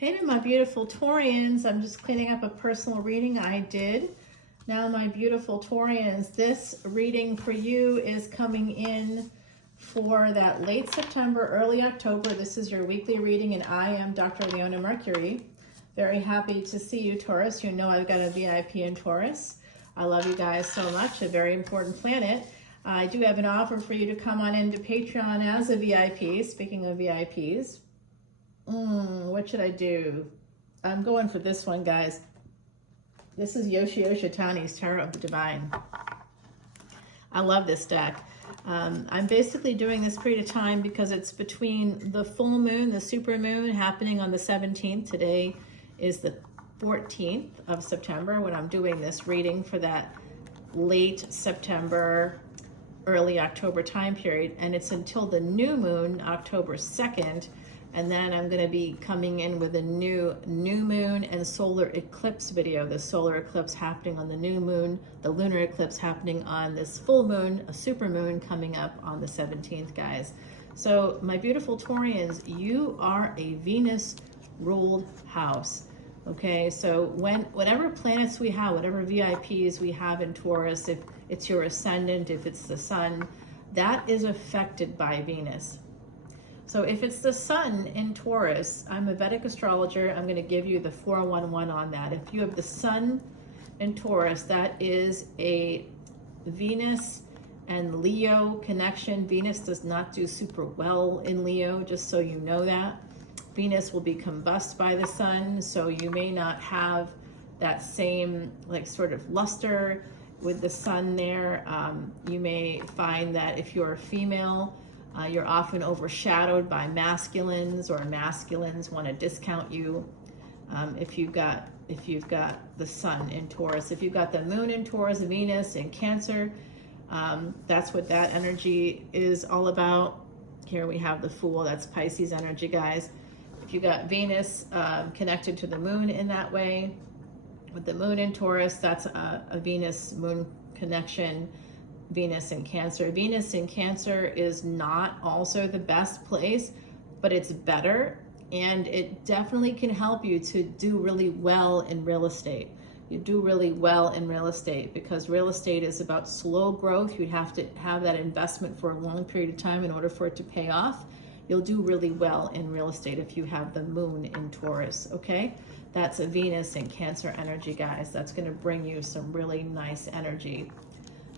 Hey to my beautiful Taurians, I'm just cleaning up a personal reading I did. Now my beautiful Taurians, this reading for you is coming in for that late September, early October. This is your weekly reading and I am Dr. Leona Mercury. Very happy to see you, Taurus. You know I've got a VIP in Taurus. I love you guys so much, a very important planet. I do have an offer for you to come on into Patreon as a VIP. Speaking of VIPs. What should I do? I'm going for this one, guys. This is Yoshio Shitani's Tarot of the Divine. I love this deck. I'm basically doing this period of time because it's between the full moon, the super moon happening on the 17th. Today is the 14th of September when I'm doing this reading for that late September, early October time period. And it's until the new moon, October 2nd. And then I'm going to be coming in with a new moon and solar eclipse video. The solar eclipse happening on the new moon, the lunar eclipse happening on this full moon, a super moon coming up on the 17th, guys. So my beautiful Taurians, you are a Venus ruled house. Okay, so whatever planets we have, whatever VIPs we have in Taurus, if it's your ascendant, if it's the sun, that is affected by Venus. So if it's the sun in Taurus, I'm a Vedic astrologer. I'm going to give you the 411 on that. If you have the sun in Taurus, that is a Venus and Leo connection. Venus does not do super well in Leo, just so you know that. Venus will be combusted by the sun, so you may not have that same like sort of luster with the sun there. You may find that if you're a female, you're often overshadowed by masculines, or masculines want to discount you if you've got the sun in Taurus. If you've got the moon in Taurus, Venus in Cancer, that's what that energy is all about. Here we have the Fool, that's Pisces energy, guys. If you got Venus connected to the moon in that way, with the moon in Taurus, that's a Venus moon connection. Venus in Cancer. Venus in Cancer is not also the best place, but it's better, and it definitely can help you to do really well in real estate. You do really well in real estate because real estate is about slow growth. You'd have to have that investment for a long period of time in order for it to pay off. You'll do really well in real estate if you have the moon in Taurus, okay? That's a Venus in Cancer energy, guys. That's going to bring you some really nice energy.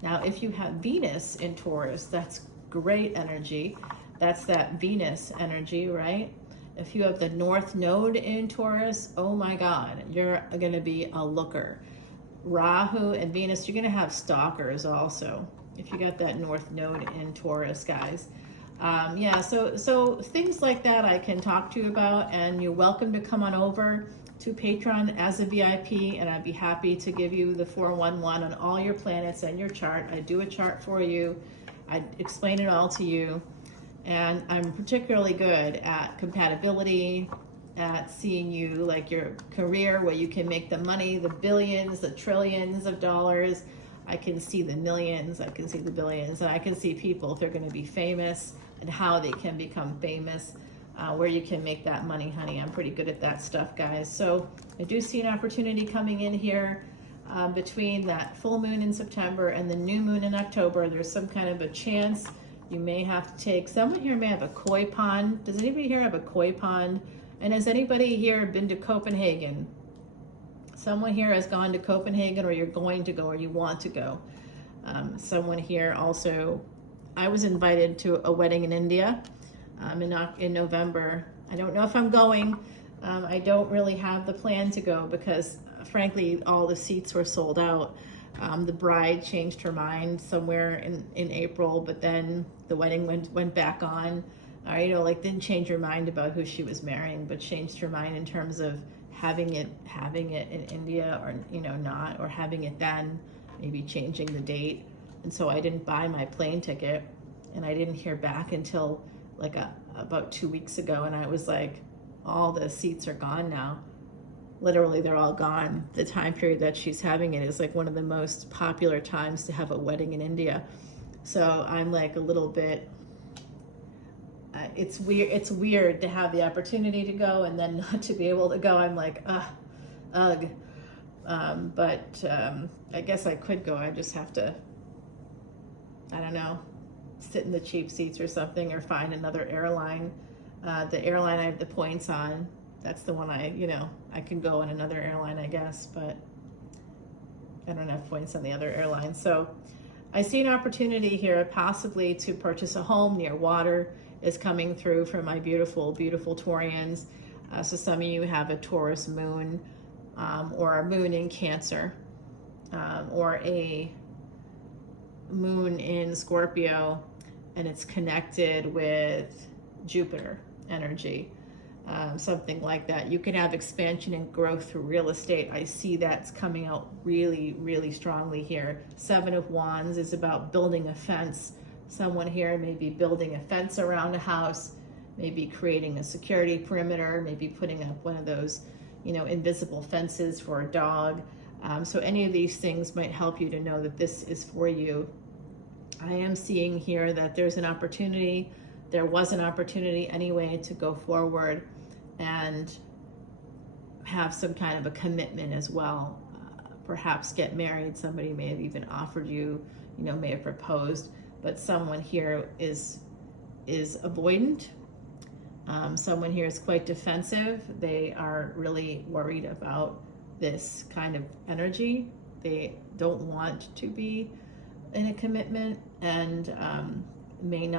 Now, if you have Venus in Taurus, that's great energy. That's that Venus energy, right? If you have the North Node in Taurus, oh my God, you're going to be a looker. Rahu and Venus, you're going to have stalkers also, if you got that North Node in Taurus, guys. Yeah, so things like that I can talk to you about, and you're welcome to come on over to Patreon as a VIP, and I'd be happy to give you the 411 on all your planets and your chart. I do a chart for you. I explain it all to you, and I'm particularly good at compatibility, at seeing you like your career, where you can make the money, the billions, the trillions of dollars. I can see the millions, I can see the billions, and I can see people if they're going to be famous and how they can become famous. Where you can make that money, honey. I'm pretty good at that stuff, guys. So I do see an opportunity coming in here between that full moon in September and the new moon in October. There's some kind of a chance you may have to take, someone here may have a koi pond. Does anybody here have a koi pond? And has anybody here been to Copenhagen? Someone here has gone to Copenhagen, or you're going to go, or you want to go. Someone here also, I was invited to a wedding in India. In November. I don't know if I'm going. I don't really have the plan to go because, frankly, all the seats were sold out. The bride changed her mind somewhere in April, but then the wedding went back on. Didn't change her mind about who she was marrying, but changed her mind in terms of having it in India, or not, or having it then, maybe changing the date. And so I didn't buy my plane ticket, and I didn't hear back until like about 2 weeks ago, and I was like, all the seats are gone now. Literally, they're all gone. The time period that she's having it is like one of the most popular times to have a wedding in India. So I'm like a little bit, it's weird. It's weird to have the opportunity to go and then not to be able to go. I'm like, ugh. But I guess I could go. I just have to, I don't know, sit in the cheap seats or something, or find another airline. The airline I have the points on, that's the one I can go on another airline, I guess, but I don't have points on the other airline. So I see an opportunity here possibly to purchase a home near water is coming through for my beautiful, beautiful Taurians. So some of you have a Taurus moon, or a moon in Cancer, or a moon in Scorpio, and it's connected with Jupiter energy, something like that. You can have expansion and growth through real estate. I see that's coming out really, really strongly here. 7 of Wands is about building a fence. Someone here may be building a fence around a house, maybe creating a security perimeter, maybe putting up one of those, invisible fences for a dog. So any of these things might help you to know that this is for you. I am seeing here that there's an opportunity. There was an opportunity anyway to go forward and have some kind of a commitment as well. Perhaps get married. Somebody may have even offered you, may have proposed, but someone here is avoidant. Someone here is quite defensive. They are really worried about this kind of energy. They don't want to be in a commitment, and may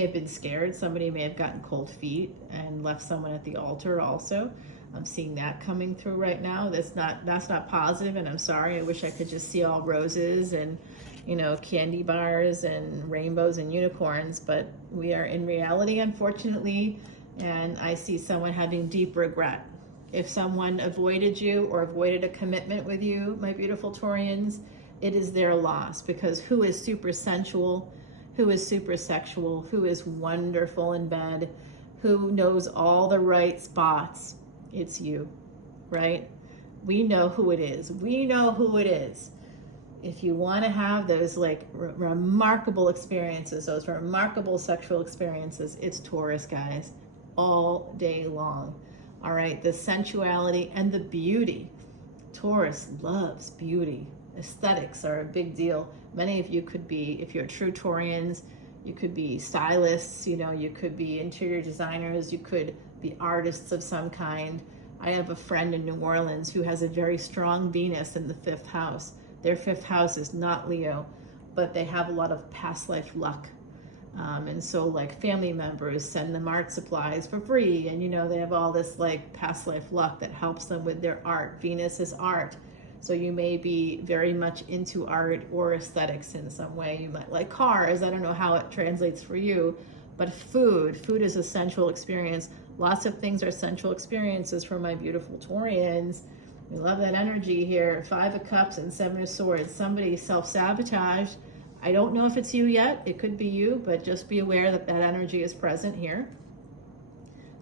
have been scared. Somebody may have gotten cold feet and left someone at the altar also. I'm seeing that coming through right now. That's not positive, and I'm sorry. I wish I could just see all roses and candy bars and rainbows and unicorns, but we are in reality, unfortunately, and I see someone having deep regret. If someone avoided you or avoided a commitment with you, my beautiful Taurians, it is their loss, because who is super sensual, who is super sexual, who is wonderful in bed, who knows all the right spots? It's you, right? We know who it is. We know who it is. If you want to have those remarkable experiences, those remarkable sexual experiences, it's Taurus, guys, all day long. All right, the sensuality and the beauty. Taurus loves beauty. Aesthetics are a big deal. Many of you could be, if you're true Taurians, you could be stylists, you could be interior designers, you could be artists of some kind. I have a friend in New Orleans who has a very strong Venus in the 5th house. Their 5th house is not Leo, but they have a lot of past life luck. And so family members send them art supplies for free. And they have all this past life luck that helps them with their art. Venus is art. So you may be very much into art or aesthetics in some way. You might like cars. I don't know how it translates for you, but food is a sensual experience. Lots of things are sensual experiences for my beautiful Taurians. We love that energy here. 5 of Cups and 7 of Swords. Somebody self-sabotaged. I don't know if it's you yet. It could be you, but just be aware that that energy is present here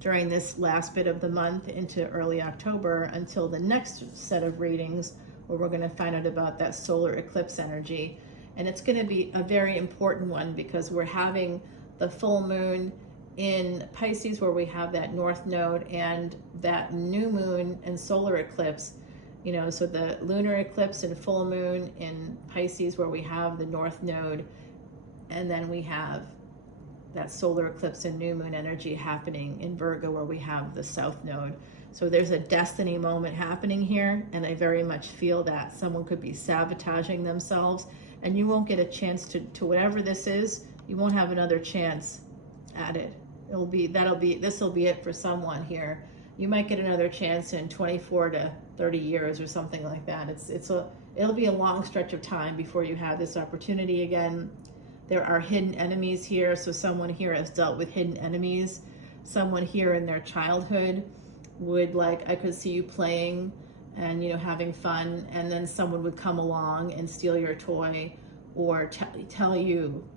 during this last bit of the month into early October, until the next set of readings where we're going to find out about that solar eclipse energy. And it's going to be a very important one, because we're having the full moon in Pisces, where we have that north node, and that new moon and solar eclipse. So the lunar eclipse and full moon in Pisces, where we have the north node, and then we have that solar eclipse and new moon energy happening in Virgo, where we have the south node. So there's a destiny moment happening here, and I very much feel that someone could be sabotaging themselves, and you won't get a chance to whatever this is. You won't have another chance at it. This will be it for someone here. You might get another chance in 24 to 30 years or something like that. It'll be a long stretch of time before you have this opportunity again. There are hidden enemies here, so someone here has dealt with hidden enemies. Someone here in their childhood would I could see you playing and having fun, and then someone would come along and steal your toy, or tell you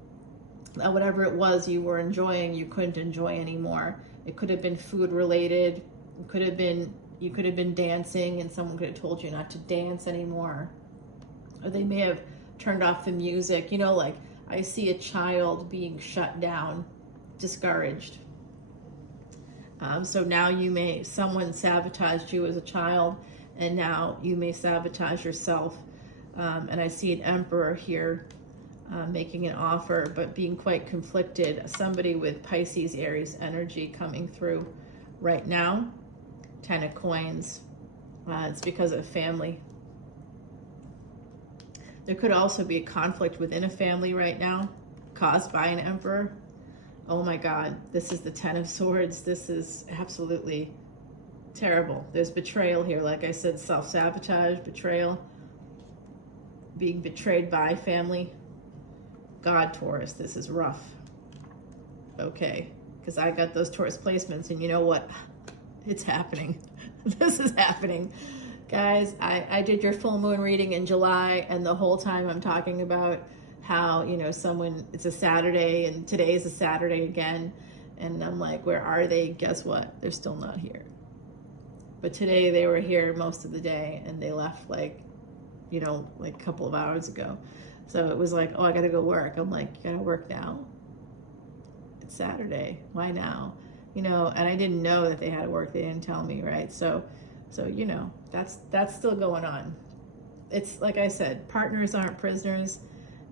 that whatever it was you were enjoying, you couldn't enjoy anymore. It could have been food related. It could have been, you could have been dancing and someone could have told you not to dance anymore. Or they may have turned off the music. I see a child being shut down, discouraged. So now someone sabotaged you as a child, and now you may sabotage yourself. And I see an Emperor here making an offer, but being quite conflicted. Somebody with Pisces, Aries energy coming through right now. 10 of Coins. It's because of family. There could also be a conflict within a family right now caused by an Emperor. Oh my God, this is the 10 of Swords. This is absolutely terrible. There's betrayal here. Like I said, self-sabotage, betrayal, being betrayed by family. God, Taurus, this is rough. Okay, because I got those Taurus placements, and you know what? It's happening. This is happening. Guys, I did your full moon reading in July, and the whole time I'm talking about how, you know, it's a Saturday, and today is a Saturday again, and I'm like, where are they? Guess what? They're still not here. But today they were here most of the day, and they left like a couple of hours ago. So it was like, oh, I gotta go work. I'm like, you gotta work now? It's Saturday. Why now? You know, and I didn't know that they had to work. They didn't tell me, right? So you know, that's still going on. It's like I said, partners aren't prisoners,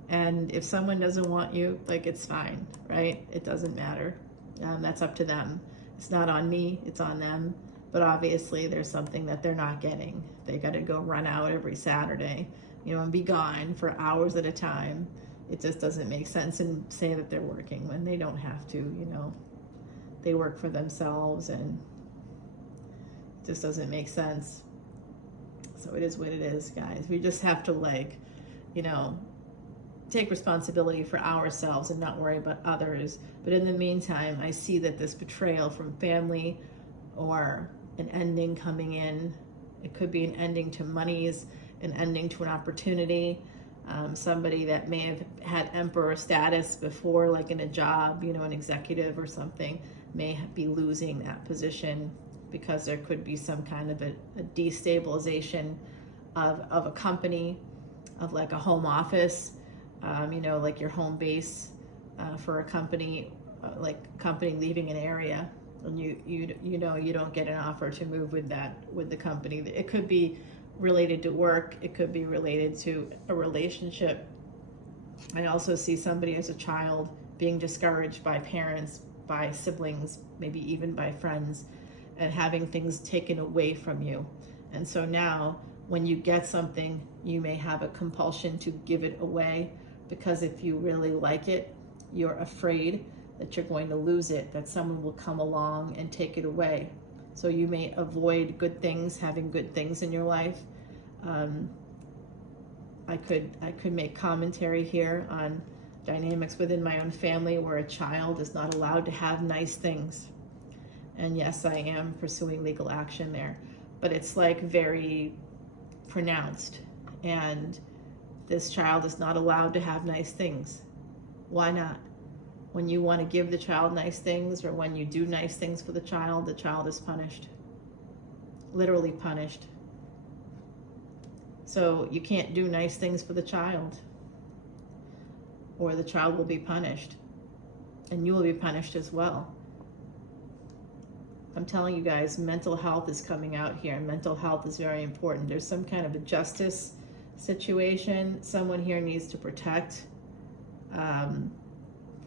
and if someone doesn't want you, like, it's fine, right? It doesn't matter. That's up to them. It's not on me, it's on them. But obviously there's something that they're not getting. They got to go run out every Saturday, you know, and be gone for hours at a time. It just doesn't make sense, and say that they're working when they don't have to, you know. They work for themselves, and it just doesn't make sense. So it is what it is, guys. We just have to, like, you know, take responsibility for ourselves and not worry about others. But in the meantime, I see that this betrayal from family, or an ending coming in. It could be an ending to monies, an ending to an opportunity. Somebody that may have had Emperor status before, like in a job, you know, an executive or something, may be losing that position because there could be some kind of a destabilization of a company, of like a home office, you know, like your home base for a company, like company leaving an area, and you know you don't get an offer to move with the company. It could be related to work. It could be related to a relationship. I also see somebody as a child being discouraged by parents, by siblings, maybe even by friends, and having things taken away from you. And so now when you get something, you may have a compulsion to give it away, because if you really like it, you're afraid that you're going to lose it, that someone will come along and take it away. So you may avoid good things, having good things in your life. I could make commentary here on dynamics within my own family where a child is not allowed to have nice things. And yes, I am pursuing legal action there, but it's like very pronounced. And this child is not allowed to have nice things. Why not? When you want to give the child nice things, or when you do nice things for the child is punished. Literally punished. So you can't do nice things for the child, or the child will be punished, and you will be punished as well. I'm telling you guys, mental health is coming out here, and mental health is very important. There's some kind of a justice situation. Someone here needs to protect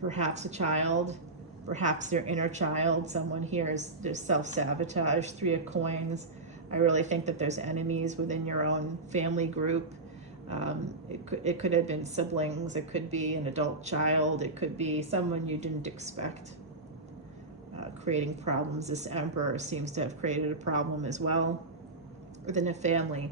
perhaps a child, perhaps their inner child. Someone here there's self-sabotage. 3 of Coins. I really think that there's enemies within your own family group. It could have been siblings. It could be an adult child. It could be someone you didn't expect, creating problems. This Emperor seems to have created a problem as well within a family.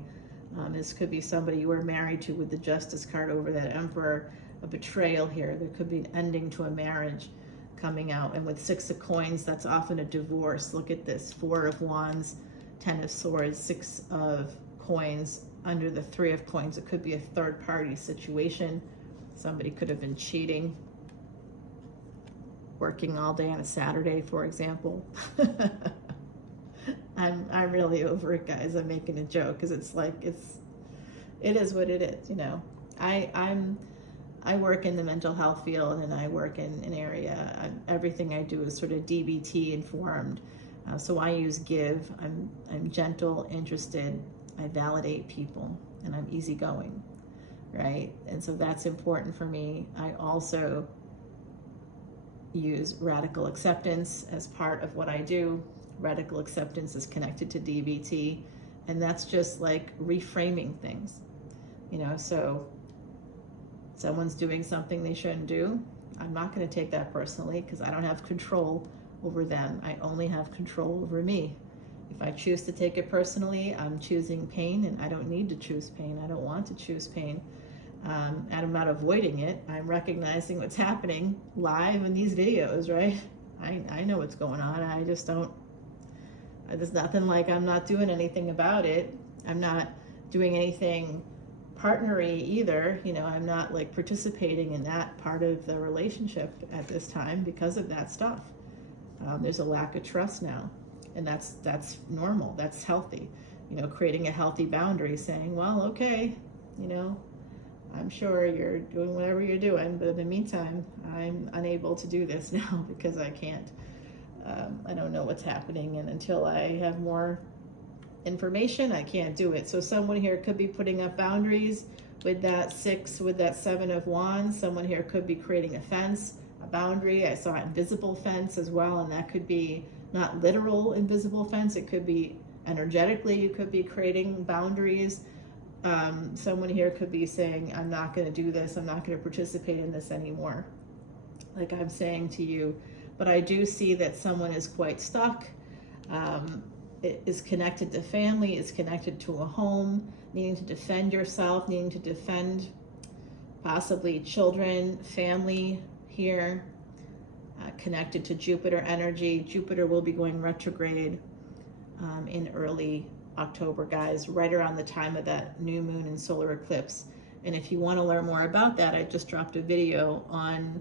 This could be somebody you were married to with the Justice card over that Emperor. A betrayal here. There could be an ending to a marriage coming out. And with 6 of Coins, that's often a divorce. Look at this. 4 of Wands, 10 of Swords, 6 of Coins. Under the 3 of Coins, it could be a third party situation. Somebody could have been cheating, working all day on a Saturday, for example. I'm really over it, guys. I'm making a joke because it's like, it is what it is, you know. I'm I work in the mental health field, and I work in an area, everything I do is sort of DBT informed. So I use give. I'm gentle, interested, I validate people, and I'm easygoing, right? And so that's important for me. I also use radical acceptance as part of what I do. Radical acceptance is connected to DBT, and that's just like reframing things, you know. So someone's doing something they shouldn't do, I'm not going to take that personally, because I don't have control over them. I only have control over me. If I choose to take it personally, I'm choosing pain, and I don't need to choose pain. I don't want to choose pain. And I'm not avoiding it. I'm recognizing what's happening live in these videos, right? I know what's going on. I just don't, there's nothing like I'm not doing anything about it. I'm not doing anything partnery either. You know, I'm not like participating in that part of the relationship at this time because of that stuff. There's a lack of trust now, and that's normal. That's healthy. You know, creating a healthy boundary, saying, well, okay, you know, I'm sure you're doing whatever you're doing, but in the meantime, I'm unable to do this now because I can't. I don't know what's happening, and until I have more information, I can't do it. So someone here could be putting up boundaries with that 6, with that 7 of Wands. Someone here could be creating a fence, a boundary. I saw invisible fence as well, and that could be not literal invisible fence. It could be energetically, you could be creating boundaries. Someone here could be saying, I'm not going to do this. I'm not going to participate in this anymore, like I'm saying to you. But I do see that someone is quite stuck. It is connected to family, is connected to a home, needing to defend yourself, needing to defend possibly children, family here, connected to Jupiter energy. Jupiter will be going retrograde in early October, guys, right around the time of that new moon and solar eclipse. And if you want to learn more about that, I just dropped a video on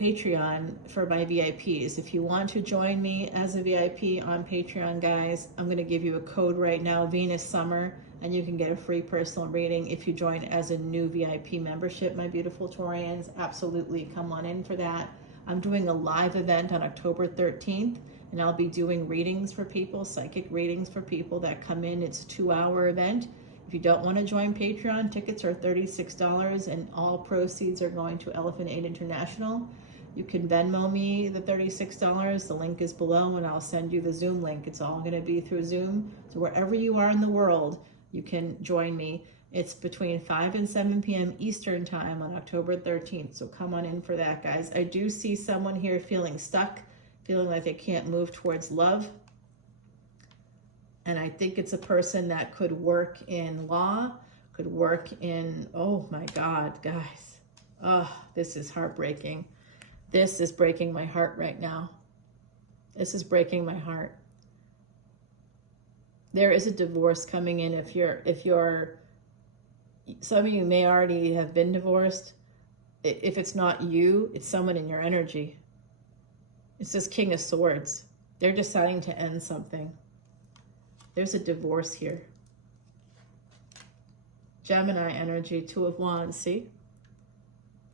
Patreon for my VIPs. If you want to join me as a VIP on Patreon, guys, I'm going to give you a code right now, Venus Summer, and you can get a free personal reading if you join as a new VIP membership, my beautiful Taurians. Absolutely, come on in for that. I'm doing a live event on October 13th, and I'll be doing readings for people, psychic readings for people that come in. It's a 2-hour event. If you don't want to join Patreon, tickets are $36, and all proceeds are going to Elephant Aid International. You can Venmo me the $36. The link is below, and I'll send you the Zoom link. It's all going to be through Zoom. So wherever you are in the world, you can join me. It's between 5 and 7 p.m. Eastern time on October 13th. So come on in for that, guys. I do see someone here feeling stuck, feeling like they can't move towards love. And I think it's a person that could work in law, could work in, oh my God, guys. Oh, this is heartbreaking. This is breaking my heart right now. This is breaking my heart. There is a divorce coming in. If you're, some of you may already have been divorced. If it's not you, it's someone in your energy. It's this King of Swords. They're deciding to end something. There's a divorce here. Gemini energy, 2 of Wands, see?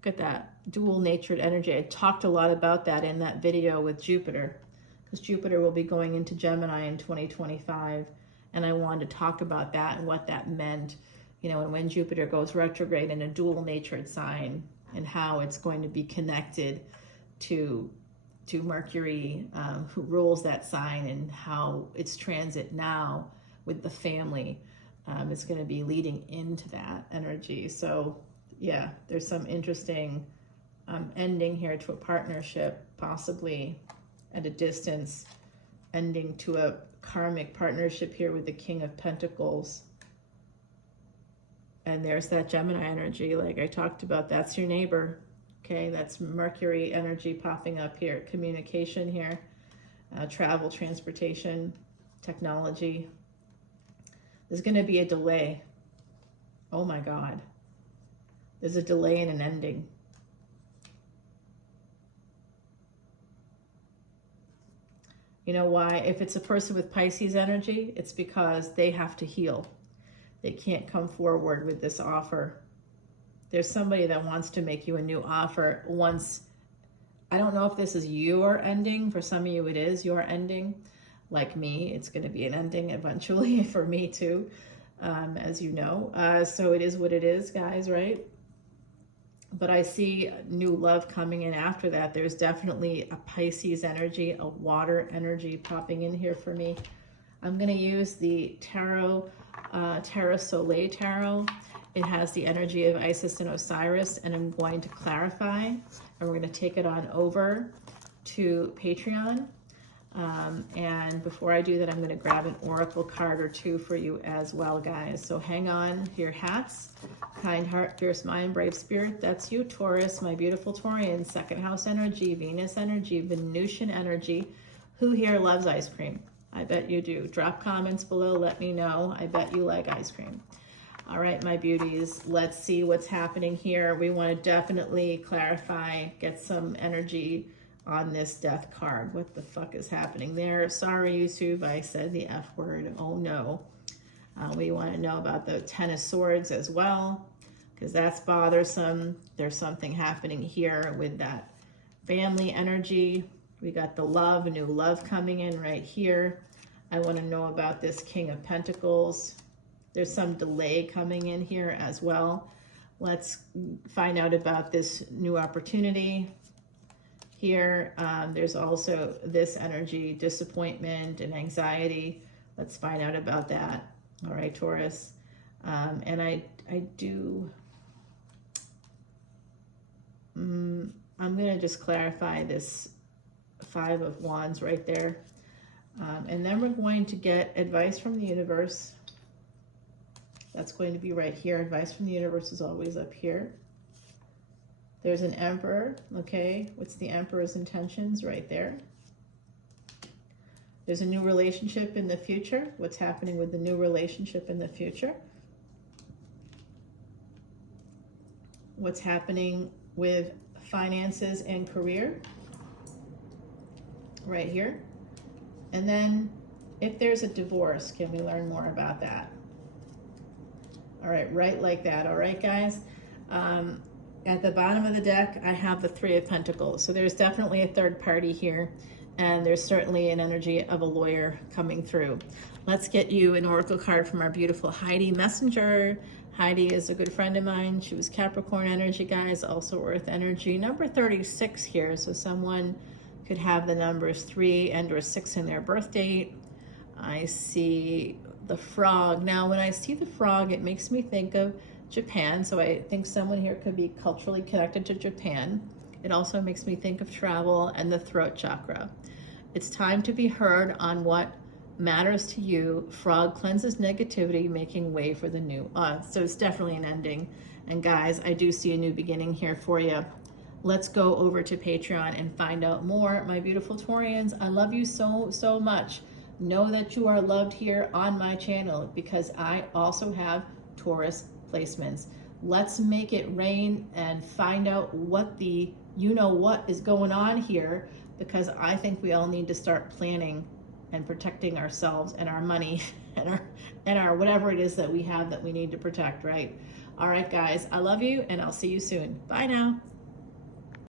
Look at that. Dual-natured energy. I talked a lot about that in that video with Jupiter, because Jupiter will be going into Gemini in 2025, and I wanted to talk about that and what that meant, you know, and when Jupiter goes retrograde in a dual-natured sign, and how it's going to be connected to Mercury, who rules that sign, and how its transit now with the family is going to be leading into that energy. So yeah, there's some interesting ending here to a partnership, possibly at a distance, ending to a karmic partnership here with the King of Pentacles. And there's that Gemini energy, like I talked about. That's your neighbor. Okay, that's Mercury energy popping up here. Communication here, travel, transportation, technology. There's going to be a delay. Oh my God. There's a delay in an ending. You know why? If it's a person with Pisces energy, it's because they have to heal. They can't come forward with this offer. there's somebody that wants to make you a new offer once. I don't know if this is your ending. For some of you, it is your ending. Like me, it's going to be an ending eventually for me too, as you know. So it is what it is, guys, right? But I see new love coming in after that. There's definitely a Pisces energy, a water energy popping in here for me. I'm going to use the Tarot, Terra Soleil Tarot. It has the energy of Isis and Osiris, and I'm going to clarify, and we're going to take it on over to Patreon. And before I do that, I'm going to grab an oracle card or two for you as well, guys. So hang on to your hats. Kind heart, fierce mind, brave spirit. That's you, Taurus, my beautiful Taurian. Second house energy, Venus energy, Venusian energy. Who here loves ice cream? I bet you do. Drop comments below. Let me know. I bet you like ice cream. All right, my beauties, let's see what's happening here. We want to definitely clarify, get some energy on this death card. What the fuck is happening there? Sorry, YouTube, I said the F word. Oh no. We want to know about the Ten of Swords as well, because that's bothersome. There's something happening here with that family energy. We got the love, new love coming in right here. I want to know about this King of Pentacles. There's some delay coming in here as well. Let's find out about this new opportunity here. There's also this energy, disappointment and anxiety. Let's find out about that. All right, Taurus. And I'm going to just clarify this Five of Wands right there. And then we're going to get advice from the universe. That's going to be right here. Advice from the universe is always up here. There's an Emperor, okay? What's the Emperor's intentions right there? There's a new relationship in the future. What's happening with the new relationship in the future? What's happening with finances and career? Right here. And then if there's a divorce, can we learn more about that? All right like that. All right, guys. At the bottom of the deck, I have the Three of Pentacles. So there's definitely a third party here, and there's certainly an energy of a lawyer coming through. Let's get you an oracle card from our beautiful Heidi Messenger. Heidi is a good friend of mine. She was Capricorn energy, guys, also Earth energy. Number 36 here, so someone could have the numbers 3 and or 6 in their birth date. I see the frog. Now, when I see the frog, it makes me think of Japan. So I think someone here could be culturally connected to Japan. It also makes me think of travel and the throat chakra. It's time to be heard on what matters to you. Frog cleanses negativity, making way for the new. So it's definitely an ending. And guys, I do see a new beginning here for you. Let's go over to Patreon and find out more. My beautiful Taurians, I love you so, so much. Know that you are loved here on my channel because I also have Taurus placements. Let's make it rain and find out what the what is going on here, because I think we all need to start planning and protecting ourselves and our money and our whatever it is that we have that we need to protect, right? All right, guys, I love you and I'll see you soon. Bye now.